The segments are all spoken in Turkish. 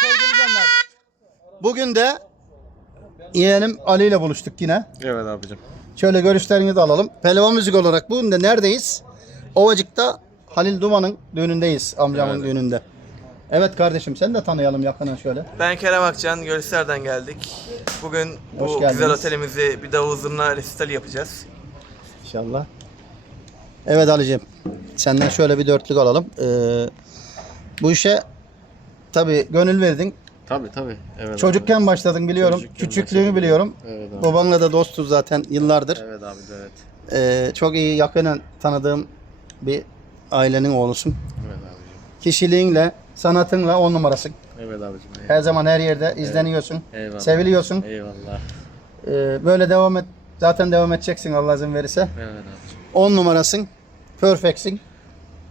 sevgili canlar. Bugün de yeğenim Ali ile buluştuk yine. Evet abicim. Şöyle görüşlerinizi de alalım. Pehlivan müzik olarak bugün de neredeyiz? Ovacık'ta Halil Duman'ın düğünündeyiz. Amcamın Evet. düğününde. Evet kardeşim sen de tanıyalım yakından şöyle. Ben Kerem Akcan, Gölhisar'dan geldik. Bugün Hoş bu geldiniz. güzel otelimizi bir davul zurna resital yapacağız. İnşallah. Evet Ali'ciğim. Senden şöyle bir dörtlük alalım. Ee, bu işe tabi gönül verdin. Tabii tabii. Evet Çocukken başladın biliyorum. Çocukken Küçüklüğünü başladım. biliyorum. Abi. Evet abi. Babanla da dostuz zaten yıllardır. Evet abi evet. Ee, çok iyi yakinen tanıdığım bir ailenin oğlusun. Evet abicim. Kişiliğinle, sanatınla on numarasın. Evet abicim. Her zaman her yerde izleniyorsun. Eyvallah. Seviliyorsun. Eyvallah. Ee, böyle devam et. Zaten devam edeceksin Allah izin verirse. Evet abicim. 10 numarasın. Perfectsin.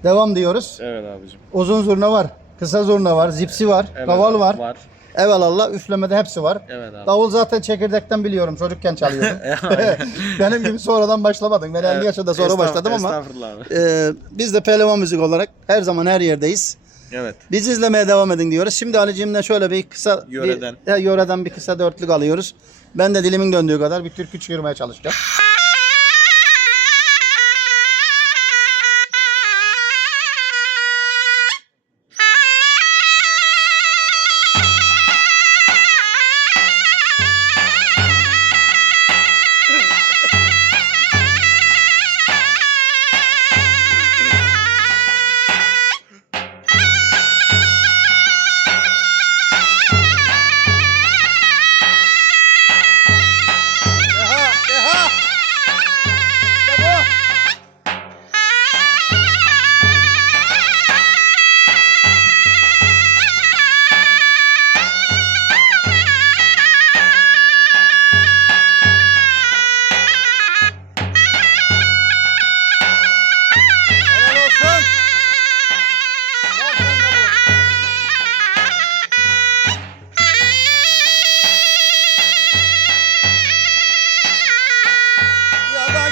Devam diyoruz. Evet abicim. Uzun zurna var. Kısa zurna var. Zipsi var. Evet kaval var. Var. Evelallah üflemede hepsi var. Evet abi. Davul zaten çekirdekten biliyorum. Çocukken çalıyordum. Benim gibi sonradan başlamadın. Ben 50 yaşında sonra başladım ama Estağfurullah abi. e, biz de pehlivan müzik olarak her zaman her yerdeyiz. Evet. Biz izlemeye devam edin diyoruz. Şimdi Ali'cimle şöyle bir kısa Yöreden. Bir, he, yöreden bir kısa dörtlük alıyoruz. Ben de dilimin döndüğü kadar bir türkü çığırmaya çalışacağım.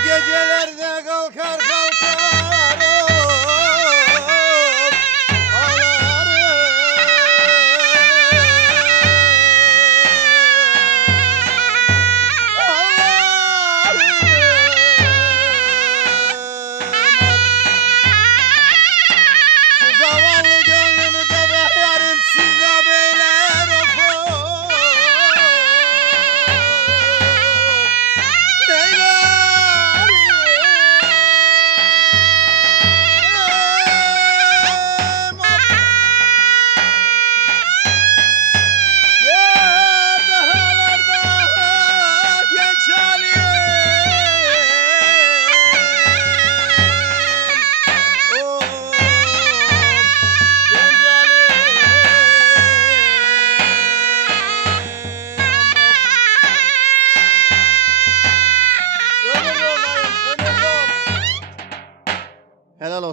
gecelerde kalkar kalkar.